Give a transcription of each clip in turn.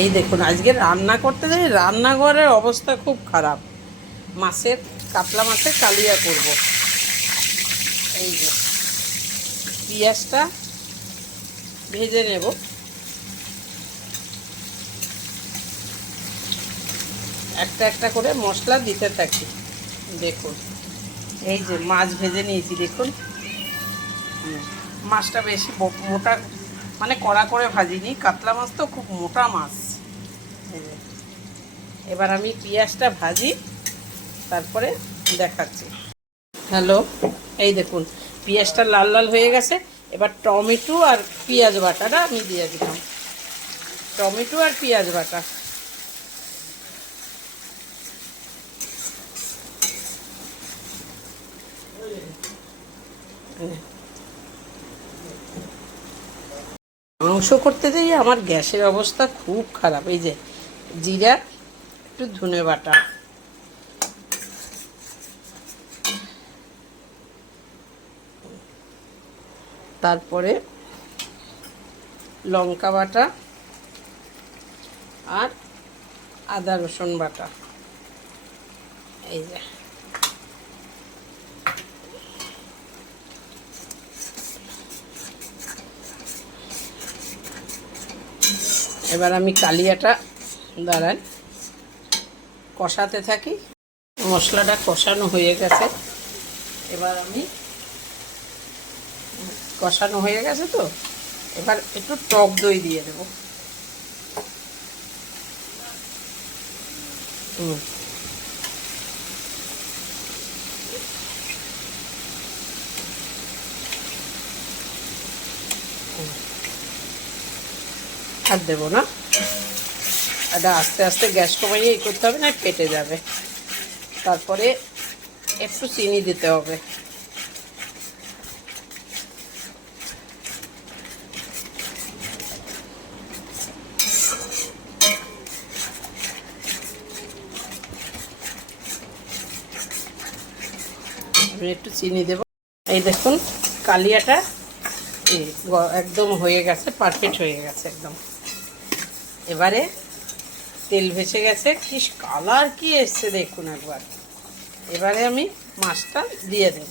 এই দেখুন আজকে রান্না করতে যাই, রান্নাঘরের অবস্থা খুব খারাপ। কাতলা মাছের কালিয়া করব। এই যে পেঁয়াজটা ভেজে নেব। একটা একটা করে মশলা দিতে থাকি। দেখুন এই যে মাছ ভেজে নিয়েছি, দেখুন মাছটা বেশি মোটা মানে কড়া করে ভাজিনি, কাতলা মাছ তো খুব মোটা মাছ। এবার আমি পেঁয়াজটা ভাজি, তারপরে দেখাচ্ছি। হ্যালো, এই দেখুন পেঁয়াজটা লাল লাল হয়ে গেছে। এবার টমেটো আর পেঁয়াজ বাটাটা আমি দিয়ে দিলাম। টমেটো আর পেঁয়াজ বাটা মাংস করতে গিয়ে আমার গ্যাসের অবস্থা খুব খারাপ। এই যে জিরা, একটু ধনে বাটা, তারপরে লঙ্কা বাটা আর আদা রসুন বাটা। এই যে এবার আমি কালিয়াটা দাঁড়ান কষাতে থাকি। মশলাটা কষানো হয়ে গেছে। এবার আমি কষানো হয়ে গেছে তো, এবার একটু টক দই দিয়ে দেবো। আর দেবো না, এটা আস্তে আস্তে গ্যাস কমাইয়ে করতে হবে, না পেটে যাবে। তারপরে একটু চিনি দিতে হবে। আমি একটু চিনি দেব। এই দেখুন কালিয়াটা একদম হয়ে গেছে, পারফেক্ট হয়ে গেছে একদম। এবারে তেল ভেসে গেছে, কি কালার কি এসছে দেখুন একবার। এবারে আমি মাছটা দিয়ে দেব।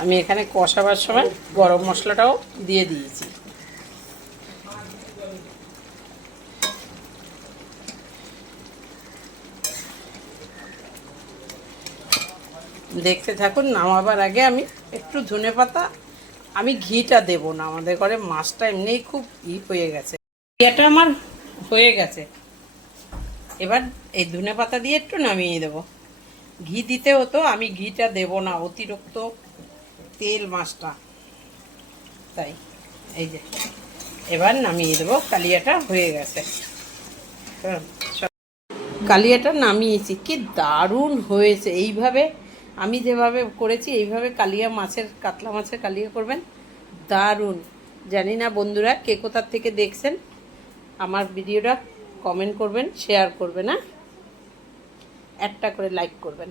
আমি এখানে কষাবার সময় গরম মশলাটাও দিয়ে দিয়েছি। দেখতে থাকুন। নামাবার আগে আমি একটু ধনেপাতা, আমি ঘিটা দেব না, আমাদের ঘরে মাছটা এমনিই খুব হয়ে গেছে। এটা আমার হয়ে গেছে। এবার এই ধনেপাতা দিয়ে একটু নামিয়ে দেব। ঘি দিতে হতো, আমি ঘিটা দেব না, অতিরিক্ত তেল মাছটা, তাই। এই যে এবার নামিয়ে দেবো। কালিয়াটা হয়ে গেছে। কালিয়াটা নামিয়েছি, কি দারুণ হয়েছে। এইভাবে আমি যেভাবে করেছি, এইভাবে কাতলা মাছের কালিয়া করবেন, দারুণ। জানি না বন্ধুরা কে কোথার থেকে দেখছেন আমার ভিডিওটা, কমেন্ট করবেন, শেয়ার করবেন, একটা করে লাইক করবেন।